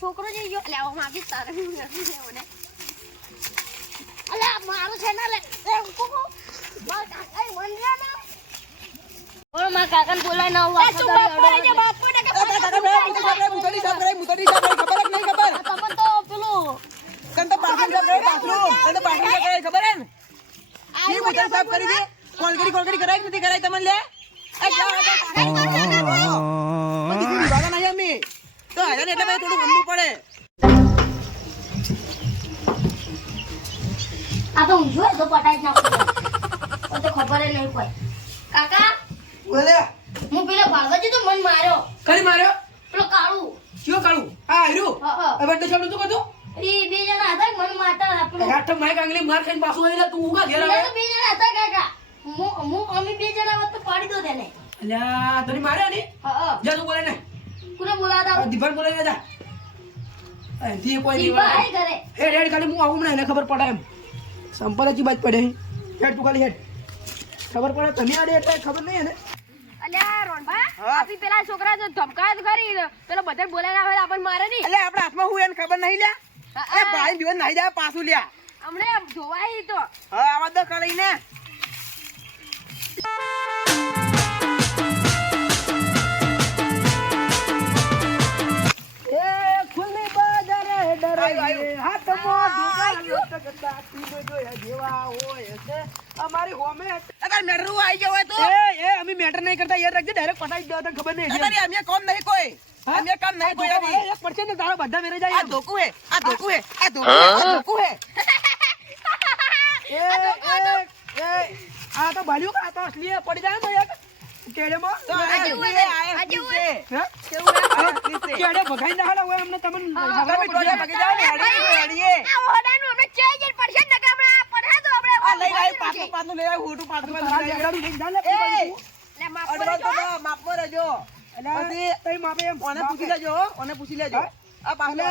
છોકરો જઈ ગયો લેવા માંગી તારે હું નથી લેવો ને અલે મારું છે ને લે એ કોકો માર કાકા વંડ્યા ના ઓ માર કાકાને બોલાય ના હું તું બાપ પડે છે બાપ પડે કે મુતડી સાફ કરે ખબર જ નહીં ખબર તમે તો પેલું કંતો પાટણ સાફ કરે બાથરૂમ કંતો પાટણ કરે ખબર હે ને ઈ મુતડી સાફ કરી દે કોલગડી કરાય નથી કરાય તમને લે આ બધી વાળા નહીં અમે તો આને એટલે ભાઈ થોડું ગમવું પડે આ તો ઊંધો તો પટાઈ જ નાખો તો ખબર નહીં કોઈ કાકા બોલે હું પેલો ભાગજી તો મન માર્યો ખરી માર્યો પેલો કાળુ કયો કાળું આ આર્યું હવે તો છોડું તું કદું એ બે જણા હતા મને મારતા હતા રાઠ માઈક આંગલી માર ખાઈને પાછું આવીલા તું ઉગા ઘેર આવે તો બે જણા હતા કાકા અમે બે જણા વત તો પાડી દો તેને અલ્યા તને માર્યા ને જા તું બોલે ને કોને બોલાતા દીપક બોલે ને જા દી કોઈ ઈ ભાઈ કરે હેડ ખાલી હું આવું મને એને ખબર પડે એમ સંપલજી બાજ પડે હેડ તું ખાલી હેડ ખબર પડે તને આડે એટલે ખબર નહીં એને અલ્યા રોણભા આપી પેલા છોકરા તો ધમકાય તો કરી પેલો બધા બોલાયા હોય આપણને મારે નહીં એટલે આપણા હાથમાં હું એને ખબર નહીં લ્યા એ ભાઈ દિવસ નહીં જાય પાછું લ્યા હમણે જોવાય તો હા આવા દો કરાઈ ને એ ખુલ્લી બાજારે ડરે હાથમાં દુકાન લટકતા તીજો જોયા જેવા હોય છે અમારી હોમે અગર મેટર આવી ગયો હોય તો એ અમે મેટર નહીં કરતા યાર રાખજે ડાયરેક્ટ પટાઈ દો તને ખબર નહીં અરે અમે કામ નહીં કોઈ અમે કામ નહીં કોઈ અભી 1% તારા બધા મેરે જાય આ ધોકુ હે આ ધોકુ હે આ ધોકુ હે આ ધોકુ હે એ આ તો ભાલ્યું આ તો અસલી પડી જાય ને યાર કેડેમાં તો આજે હોય કેડે ભગાઈ ના હાલે હોય અમને તમને ખબર પડે ભગાઈ જાવ ને હેડીએ આ ઓડાનું અમે ચેજર પડશે ને કે આપણે પઢા દો આપણે આ લઈ આવી પાટલું લઈ આવી હોટું પાટલું લઈ આવી લે માપ રહેજો પછી તઈ માપે એમ ઓને પૂછી લેજો આ પાછલે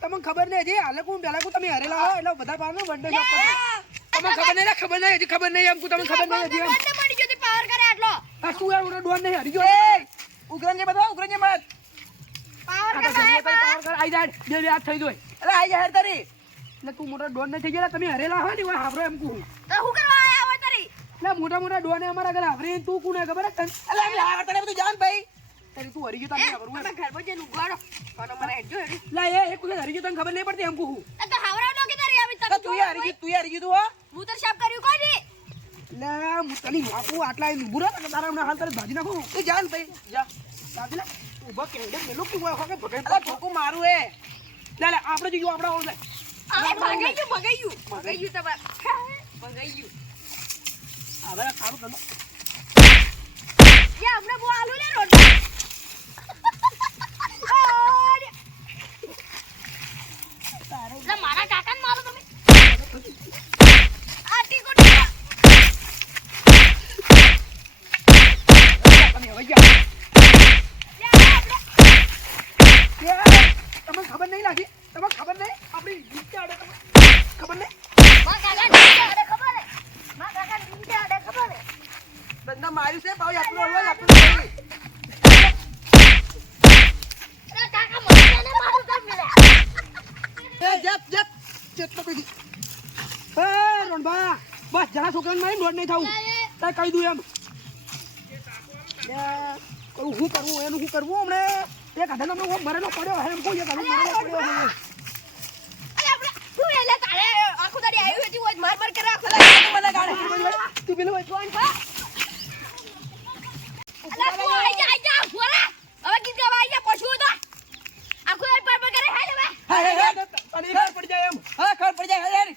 તમને ખબર નહીં હજી હાલે કોણ પેલા કોણ તમે હરેલા હો એટલે બધા પાર નો બર્થડે શોપ તમને ખબર નહીં હજી ખબર નહીં એમ કો તમને ખબર નહીં હજી બર્થડે પડી ગયો પાવર કરે આટલો આ શું યાર ઓનો ડોન નહીં હરી ગયો ઉગ્રન જે બધા ઉગ્રન જે મત પાવર કરે પાવર કર આઈ જાય બે હાથ થઈ જોય એટલે આઈ જાય તારી એટલે તું મોટો ડોન નહીં થઈ ગયેલા તમે હરેલા હો ને વા હાબરો એમ કહું તો હું કરવા આયા હોય તારી એટલે મોટા ડોને અમારા ઘરે હાબરે તું કોને ખબર હે એટલે અમે હાબર તને બધું જાન ભાઈ તારી તું હરી ગયો તને ખબર હોય ઘર પર જઈને ઉગાડો કોનો મને હેડજો હેડી લા એ એક કુછ હરી ગયો તને ખબર નહીં પડતી એમ કહું એ તો હાવરા નો કે તારી આવી તક તું હરી ગયું તું હો હું તો સાફ કર્યું કોઈ નહીં લે હું તની વાકુ આટલા બુરા ને તારા હમણાં હાલ તારે ભાજી નાખું તું જાન ભાઈ જા દાદી લે ઉભા કેડે મેલો કે હોય કે ભગાઈ અલા ઠોકુ મારું એ લે આપણે જો આપડા ઓલે આ ભગાઈ ગયું તમાર ભગાઈ ગયું હવે સારું તમે જે આપણે બો આલુ લે રોડ તારે મારા કાકાને મારો તમે આટી કોટી તમે હવે ગયા તમને ખબર નહીં લાગી તમને ખબર નહીં આપણી નીચે આડે તમને ખબર નહીં મા કાકા નીચે આડે ખબર હે મા કાકા નીચે આડે ખબર હે બંદા માર્યું છે પાવ યાત્રા હોય યાત્રા અરે કાકા મને મારું કામ મિલ્યા એ જપ ચેટલો કરી એ રોણબા બસ જરા છોકરાને મારી નોટ નહીં થાવું તારે કહી દઉં એમ હું કરવું એનું શું કરવું હમણે એક આધાનો મેં મરેલો પડ્યો એમ કોઈ એક આધાનો મરેલો પડ્યો અરે આપણે તું એલે તારે આખો દાડી આવ્યું હતી હોય માર કરે આખો દાડી મને ગાડે તું પેલો કોણ પા અલા તું આઈ જા ફોરા હવે ગીત ગાવા આઈ જા પછું તો આખો દાડી પર કરે હાલે બે હા તને ખબર પડી જાય એમ હા ખબર પડી જાય યાર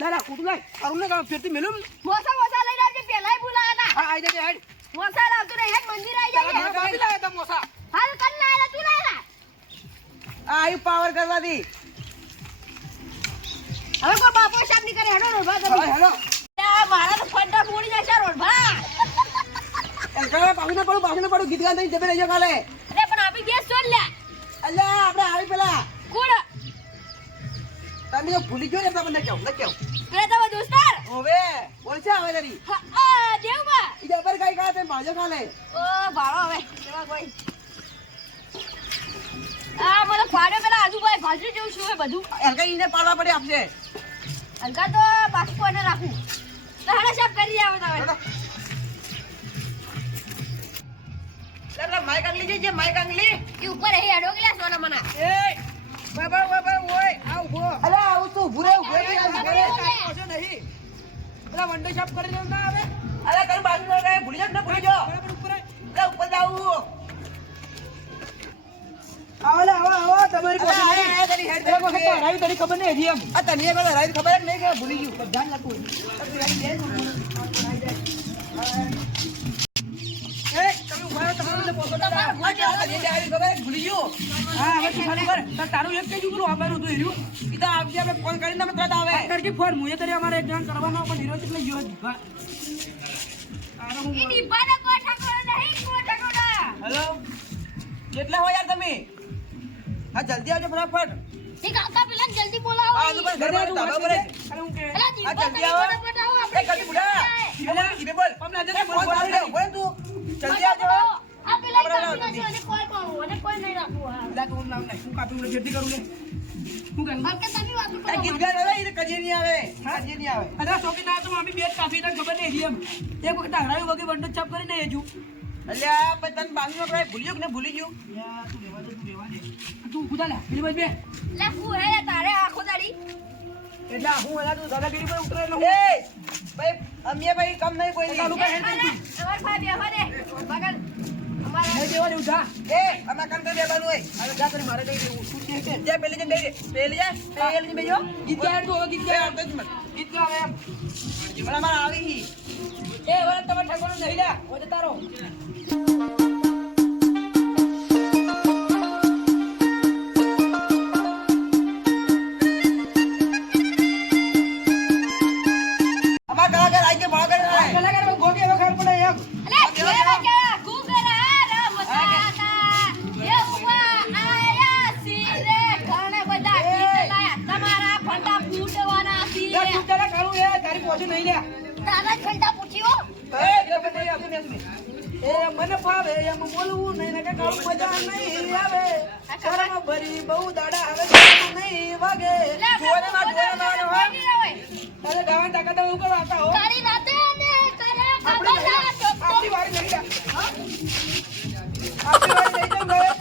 લાલા કુટું લાય અરુણ ને ફેરતી મેલું મોસા લઈને આવજે પેલાય બોલાયા હતા હા આઈ જાય હેડ મોસા લાવતો રે હેડ મંદિર આઈ જાય કાપી લાયા તા મોસા હાલ કન લાયા તું લાયા આ આઈ પાવર કરવા દી હવે કોઈ બાપો સાહેબ ની કરે હેડો રોડભા તમે હેલો મારા તો ફંડા ફોડી જશે રોડભા એલકા પાછું પડું ગીત ગાતા જમે રહી કાલે અરે પણ આપી ગેસ છોડ લે અલ્યા આપણે આવી પેલા કોણ તમે તો ભૂલી ગયો ને તમને કેવું ન કેવું પેલા તમારા દોસ્તાર હવે બોલ છે આવે તારી હા દેવબા ઈ જબર કઈ કાતે માજો કાલે ઓ ભાળો હવે કેવા કોઈ આ મને પાડ્યો પેલા ફાલતુ જેવું શું હે બધું હલકા ઈને પાડવા પડે આપશે હલકા તો બાકી કોઈને રાખું તો હેડો સાફ કરી આવો તમે લે માઈક આંગલી જે માઈક આંગલી એ ઉપર હે હેડો ગલા સોના મના એ બાબા ઓય આવ ગો અલે આવ તું ભૂરે ઉભે નહીં પેલા વંડો સાફ કરી ના આવે અરે કઈ બાજુ ન ગયે ભૂલી જાવ ને ભૂલી જાવ ઉપર ઉપર જાવ આવો તમારી પાસે તારી હેડ પેલા વખત રાઈ તરી ખબર નહીં હજી એમ આ તને એક રાઈ ખબર જ નહીં કે ભૂલી ગયું પણ ધ્યાન રાખવું એ તમે ઉભા તમે પોતો ખબર ભૂલી ગયો હા હવે તું ચાલુ કર તારું એક કઈ જુગરું આબારું તું હીરું ઈતા આવજે આપણે ફોન કરીને તમે તરત આવે કરકે ફોન મુએ તરી અમારે એક જાણ કરવાનો પણ હીરો એટલે ગયો દીપા ઈ દીપાને કોઠા કરો નહીં કોઠા કરો હેલો કેટલા હો યાર તમે હા જલ્દી આવજો ફટાફટ ઈ કાકા પેલા જલ્દી બોલાવો હા તો ઘરે ધાબા પર અરે હું કે પેલા આ જલ્દી આવો એ કદી બુડા ઈબે બોલ પમના જલ્દી બોલ બોલ તું જલ્દી આવજો આ પેલા કાપીનો છે અને કોઈ કોણ અને કોઈ નહીં રાખવું લા તું નામ નહીં હું કાપી હું ખેતી કરું લે હું કરું બાકી તમે વાત કરો આ ગીત ગાય હવે ઈ કજી નહીં આવે કજી નહીં આવે અરે સોકી ના તો મામી બે કાફી તને ખબર નહીં એમ એક વખત હરાયું વગી બંડો છાપ કરી નહીં હજુ અલ્યા પણ તને બાજુમાં કોઈ ભૂલી ગયો કે ભૂલી ગયો યાર તું રેવા દે તું કુદા લે પેલી બાજુ બે લે હું હે તારે આખો દાડી એટલે હું એલા તું દાદાગીરી પર ઉતરે એટલે એ ભાઈ અમે ભાઈ કમ નહીં કોઈ ચાલુ કર હેડ દે અમાર ભાઈ બેહો દે બગલ અમાર નહીં દેવા દે ઉઠા એ અમાર કામ કરી દેવાનું હોય હવે જા કરી મારે નહીં દેવું શું છે કે જા પેલી જન દે પેલી જા પેલી જન બેજો ગીત ગાય તું હવે ગીત ગાય તો જ મત ગીત ગાવે એમ પણ અમાર આવી એ વર તમે ઠાકોર નહીં લે ઓ જતા રહો મને ફાવે એમ બોલવું નહીં ને કાળું મજા નહીં આવે શરમ ભરી બહુ દાડા આવે નહીં વાગે જોરે માં અરે ગાવા ટાકા તો ઉપર આતા હો તારી રાતે અને કરે આપણી વારી નહીં આપણી વારી નહીં જમ ગયે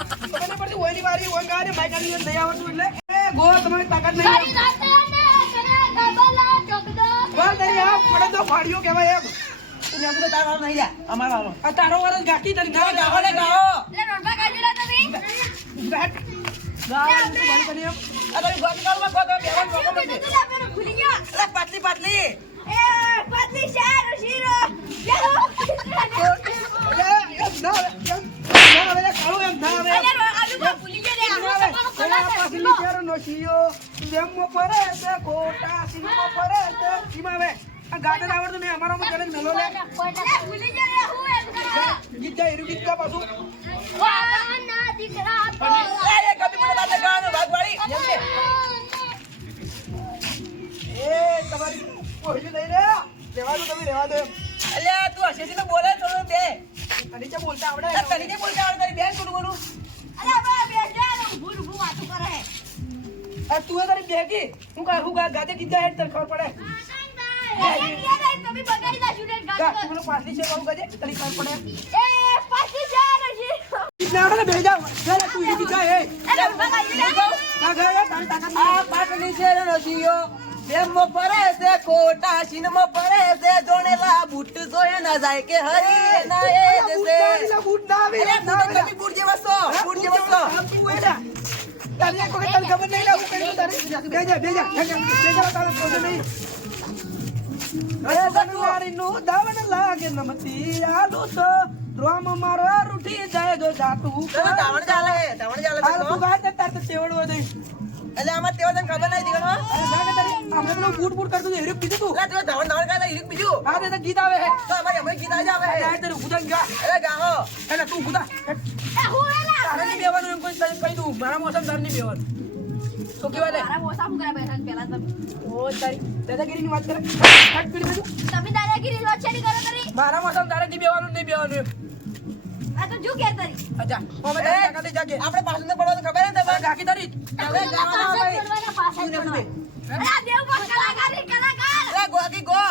મને પડતી ઓયની વારી ઓય ગાને માઈક આની નહીં આવતું એટલે એ ગો તમારી તાકાત નહીં તારી રાતે અને કરે ગબલા ચોકડો વાલ નહીં આ પડે તો ફાડ્યો કહેવાય એમ તું આપણે તારો નહીં જા અમાર વાળો આ તારો વાળો ગાકી તરી ના ગાવો લે ગાવો લે રોડવા કાઢીલા તમે ગાવો વાળી કરી એમ આ તારી ગાડી કાળમાં કોતો બેવાન કોતો તો આપણે ભૂલી ગયા અરે પાટલી પાટલી એ પાટલી શાર શીરો યાર આલુ કો ભૂલી ગયા રે આલુ કલા પાટલી શેરો નો શિયો જેમ પરે તે કોટા સિંહો પરે તે સીમાવે આ ગાડે આવડતું નહીં અમારો માં કરે મેલો લે ભૂલી ગયા રે હું એમ કરા ગીત જાય એરું ગીત કા પાછું વાના દીકરા તો એ કભી મને વાત ગાવાનો ભાગવાળી જેમ કે એ તમારી કોહલી લઈ રે રેવા દો તમે રેવા દો અલ્યા તું હસેથી તો બોલે થોડું બે તને જે બોલતા આવડે તને જે બોલતા આવડે તારી બેન કોનું બોલું અરે બા બેજા ભૂલ ભૂ વાતો કરે આ તું એ તારી બેગી હું ગાતે ગીત ગાય તને ખબર પડે તમે બગાડી દા સ્ટુડન્ટ ગા તું મને પાછલી છે કહું ગાજે તને ખબર પડે એ પાછી જા રહી કિતને આવડે ને બેજા જરા તું એ ગીત ગાય અરે બગાડી ના ગાય તારી તાકાત આ પાટલી છે રસીયો બેમો પરે છે કોટા સિનમો પરે છે જોણેલા બૂટ જોય ના જાય કે હરી ના એ જશે બૂટ ના આવે તમે બૂટ જેવા છો બૂટ જેવા છો તારી એક વખત તને ખબર નહીં લાવું કરી તારી બેજા તારે કોઈ નહીં અરે સનવારી નું દાવન લાગે નમતી આલુ તો રોમ મારો રૂઠી જાય જો જાતું દાવણ ચાલે આ તું ગાય તાર તો તેવડવો દે એટલે આમાં તેવા તને ખબર નહીં દીકરો અરે જાગે તારી આપણે પેલો બૂટ કરતું તો હિરક બીજું તું એટલે તું દાવણ ગાય હિરક બીજું હા તે ગીત આવે હે તો અમારી અમે ગીત આવે હે જાય તારું ગુદા ગા અરે ગાઓ એટલે તું ગુદા એ હું એલા તારે નહીં બેવાનું એમ કોઈ તને કહી દઉં મારા મોસમ તાર નહીં બેવાનું તો કેવા લે મારા મોસા હું કરે બેઠા પેલા તમે ઓ તારી દાદાગીરીની વાત કરે કટ પીડી બધું તમે દાદાગીરી વાત છે કરો કરી મારા મોસમ તારે નહીં બેવાનું એમ આ તો જો કે તારી અચ્છા હવે કાકા જાગે આપણે પાછું તો પડવાનું ખબર ને તમારે કાકી તારી હવે ગાવાના ભાઈ અરે દેવ પર કલાકાર અરે ગોકી ગો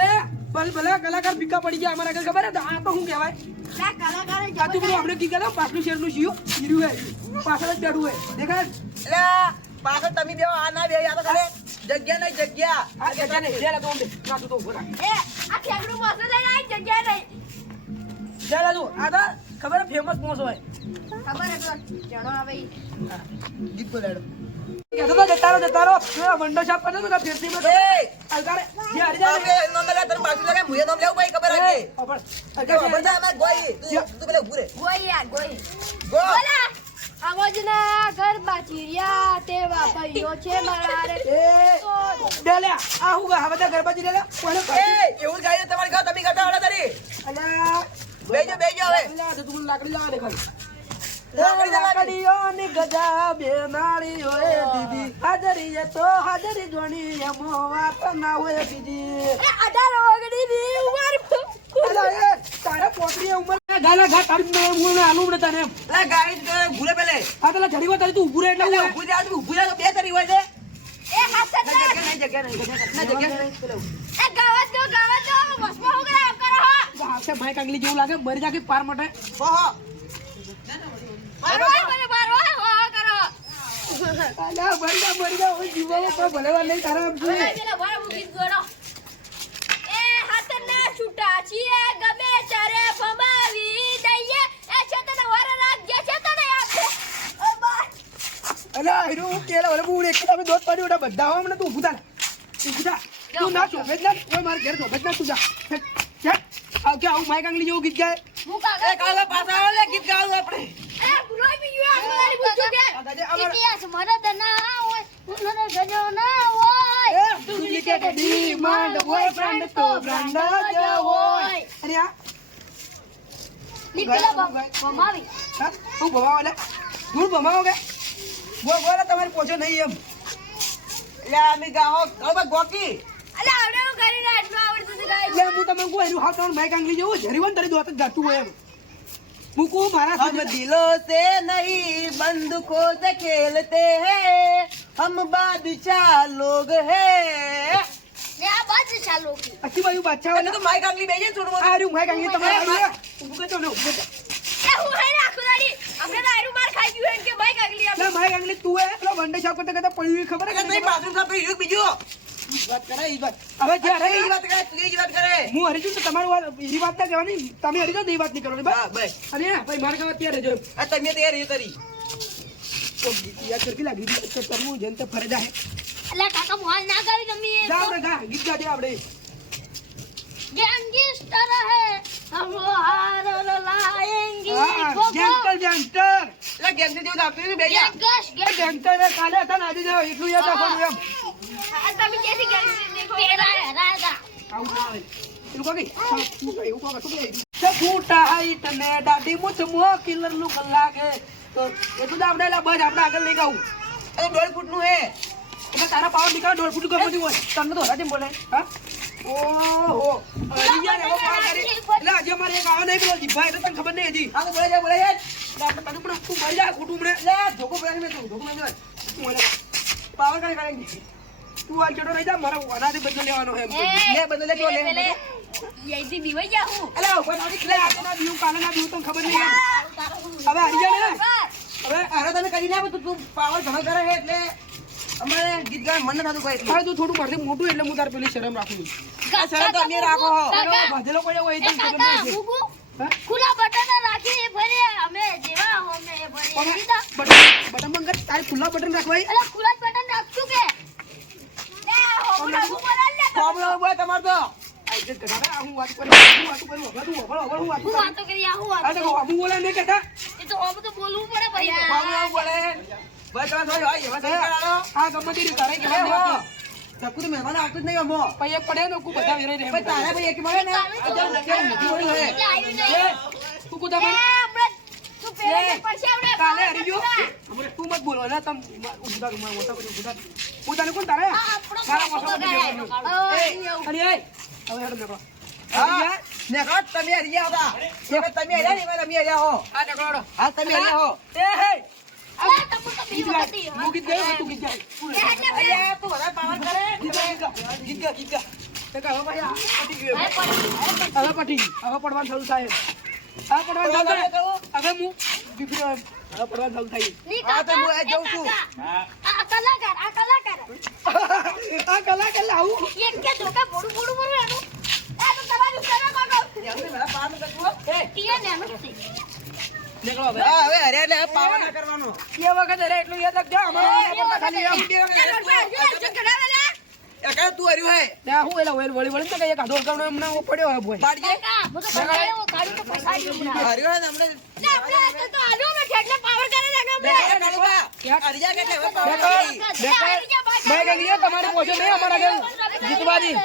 એ ભલે કલાકાર પીકા પડી ગયા અમારા આગળ ખબર હે આ તો શું કહેવાય આ કલાકાર જ કાતું પેલું આપણે કી કહેતા પાછલું શેરનું શિયું હીરું હે પાછળ જ બેઠું હે દેખાય એટલે પાછળ તમે બે આ ના બે આ તો ખરે જગ્યા નહીં જગ્યા આ જગ્યા નહીં લે તો નાતું તો ઉભો રાખ એ આ ખેગડું મોસો લઈને આવી જગ્યા નહીં ચાલ તું આ તો ખબર ફેમસ મોસ હોય ખબર હે તો જણો આવે ગીત બોલાડો કેતો તો જતા રહો મંડો છાપ કરજો તો ફેરતી માં એ અલકારે જે હરી જાય નામ લે તને બાજુ લગે મુએ નામ લેવું ભાઈ ખબર હે ખબર જા અમે ગોઈ તું પેલે ઉભું રે ગોઈ ગો બોલા આવજના ઘર બાચીરિયા તે વાપર્યો છે મારા રે એ ડેલે આ હું હવે તો ગરબાજી ડેલે કોને એ એવું ગાય તમારી ઘર તમે ગાતા વાળા તારી અલ્યા બેજો હવે લા તો તું લાકડી લાવા દે ખાલી લાકડીઓની ગજા બે નાળી હોય દીદી હાજરી તો હાજરી જોણી એમો વાત ના હોય બીજી એ 18 ઓગણી ની ઉંમર તારા પોતરી ઉંમર ગાલા ઘા તારી મે હું ને આલુ તને લા ગાડી ભૂલે પેલે આ પેલા જડીવો તારી તું ઉભું રે એટલે હું ઉભું જા તું ઉભું જા તો બે તારી હોય છે એ હાથ નહીં જગ્યા એ ગાવત દો બસમાં હું કરે કરો હાથે ભાઈ કાંગલી જેવું લાગે મરી જા કે પાર માટે ઓહો મારો કરો અલ્યા મરી જા ઓય જીવો તો ભલેવા નહીં તારા આમ જોઈ પેલા ભાઈ હું ગીત ગોળો એ હાથના છૂટા છીએ ગમે ચારે ફમાવી દઈએ એ છતને વર રાખજે છતને આપે ઓ બા અલ્યા હીરો કેલા ઓલે બુડ એક તમે દોત પાડી ઓડા બધા હો મને તું ઊભું થા તું ના ચોભેજ ના ઓય માર ઘેર ચોભેજ ના તું જા ચટ આવ કે આવું માય કાંગલી જેવું ગીત ગાય હું કાગળ કાલે પાછા આવે લે ગીત ગાવું આપણે એ ગુલોઈ બી યુ આ મારી બુજુ કે ઇતિહાસ મરદ ના હોય ઉનર ગજો ના હોય ડુપ્લિકેટ ડિમાન્ડ બોયફ્રેન્ડ તો બ્રાન્ડ જ હોય અરે આ નીકળા બમાવી હા તું ભમાવો લે દૂર ભમાવો કે બોલા તમારી પોછો નહીં એમ લે આમી ગાહો હવે ગોકી અલે આવડે હું કરી ના એટલું આવડતું હતું ગાય લે હું તમને કહું એનું હાથ તમારું માઈક આંગલી જેવું જરીવન તારી દોત જ જાતું હોય એમ मुको मारा हम दिलों से नहीं बंदूकों से खेलते हैं हम बादशाह लोग हैं ને આ બાદ ચાલો अच्छी बात बादशाह वाला तो माइक आंगली बेजे छोड़ो आ रही माइक आंगली तुम्हारे आ रही है उनको तो नो એ હું હે રાખો દાડી આપણે તો આયરું માર ખાઈ ગયું હે કે બાઈક આગલી ना माइक आंगली तू है पेलो वनडे शॉप करते करते पड़ी हुई खबर है कि नहीं बाथरूम का पे बीजो बात करे ई बात હવે જે અરે ઈ વાત કરે તું ઈ વાત કરે હું હરી છું તો તમારું વાત ઈ વાત ના કહેવાની તમે હરી જાવ તો ઈ વાત નહીં કરવાની બસ અને ભાઈ માર કામ અત્યારે જો આ તમે તૈયાર રહી તારી તો યાર કરકી લાગી તો તરમુ જનતે ફરજા હે અલે કાકા મોહન ના ગાવી તમે જા ગા ગીત ગાજે આપણે ગેંગસ્ટર હે હમ હાર લાએંગે ગેંગસ્ટર એટલે ગેંગસ્ટર જેવું આપતું ને બેજા ગેંગસ્ટર કાલે હતા ને આજે જાવ એટલું યાદ રાખવાનું એમ આ તમે કેસી ગેંગસ્ટર દેખો પેલા રાજા આવું ના આવે એવું કોકી એવું કોકા તું તે ફૂટા હાઈટ ને દાઢી મુછ મો કિલર નું લાગે તો એટલું તો આપણે બસ આપણે આગળ લઈ ગાવું એ 1.5 ફૂટ નું હે એટલે તારા પાવર નીકળે 1.5 ફૂટ નું કઈ હોય તમને તો હરાજે બોલે હા ઓહો અરિયા એવો પાર કરી એટલે આજે મારે એક આવો નહીં પેલો જીભા એટલે તને ખબર નહીં હતી હા તો બોલે જાય એટલે તને પણ તું મરી જા ખોટું મને લે ધોકો પડે મે તું ધોકો મે પાવર કરે કરે તું આ ચડો રહી જા મારા વાનાથી બદલો લેવાનો હે લે બદલો લે જો લે યઈથી બીવાઈ જા હું અલે ઉપર આવી લે આપના બીઉ કાલના બીઉ તો ખબર નહીં હવે હરિયા ને હવે આરે તમે કરી ના તું પાવર ઘણો કરે છે એટલે અમારે ગીત ગાય મન નતું કોઈ એટલે તું થોડું પડથી મોટું એટલે હું તાર પેલી શરમ રાખું આ શરમ તો અમે રાખો ભાજેલો કોઈ હોય તો ખબર નહીં ખુલા બટન રાખી ફરે અમે જેવા હોમે ફરે બટન મંગર તારે ખુલ્લા બટન રાખવાય અલે ખુલા બટન રાખતું કે લે હોમડા બોલાલ લે પ્રોબ્લેમ હોય તમાર તો આ ઇજ્જત કઢાવે હું વાત કરું હું વાતો કરી આ હું આ તો હું બોલે નહીં કહેતા એ તો હોમ તો બોલવું પડે ભાઈ પ્રોબ્લેમ બોલે બસ તમે થોડી હોય એવા સંસ્કારો આ ગમતી રી તારે કે સકુ તો મહેમાન આવતું જ નહીં અમો પછી એક પડે ને કુ બધા વેરે રહે પછી તારે ભાઈ એક મળે ને આ જો નથી હોય હે તું કુ તમે તું પેલે પડશે આપણે કાલે હરી જો આપણે તું મત બોલો ને તમ ઉધા રૂમા મોટા કરી ઉધા હું તને કોણ તારે મારા મોટા કરી અરે એ હવે હેડ નકો હા નેકળો તમે હરિયા હતા હવે તમે હરિયા ને તમે હરિયા હો આ નેકળો હા તમે હરિયા હો એ હે અલા તમુ તો બી વખતી હું ગીત ગાયું તું ગીત ગાય અરે તું વધારે પાવર કરે ગીત ગા તે કહો ભાઈ આ પટી ગયું હવે પટી હવે પડવાનું શરૂ થાય આ પડવાનું ચાલુ થાય હવે હું દીકરો હવે પડવાનું ચાલુ થાય હા તો હું આ જઉં છું આ કલાકાર આ કલાકાર લાવું એક કે ધોકા બોડું બોડું બોડું એનું એ તો તમારું કરો કાકો એમને મારા પાવર કરવો એ ટીએ ને એનું છે નીકળો હવે હા હવે હરિયા એટલે પાવર ના કરવાનો એ વખત અરે એટલું યાદ રાખજો અમારો ખાલી એમ એકા તું હર્યું હે ત્યાં હું એલા વળી વળી તો કઈ કાઢો કાઢો એમ ના પડ્યો હોય બોય પાડજે કાકા હું તો બગાડ્યો કાઢું તો પૈસા જ ઉભરા હર્યું હે ને હમણે આપણે તો આલુ મે કેટલે પાવર કરે નાખા બેટા કાળુબા હરિયા કેટલે હવે પાવર કરી મેં કહી તમારી પોશે નહીં અમારા ઘર જીતવાજી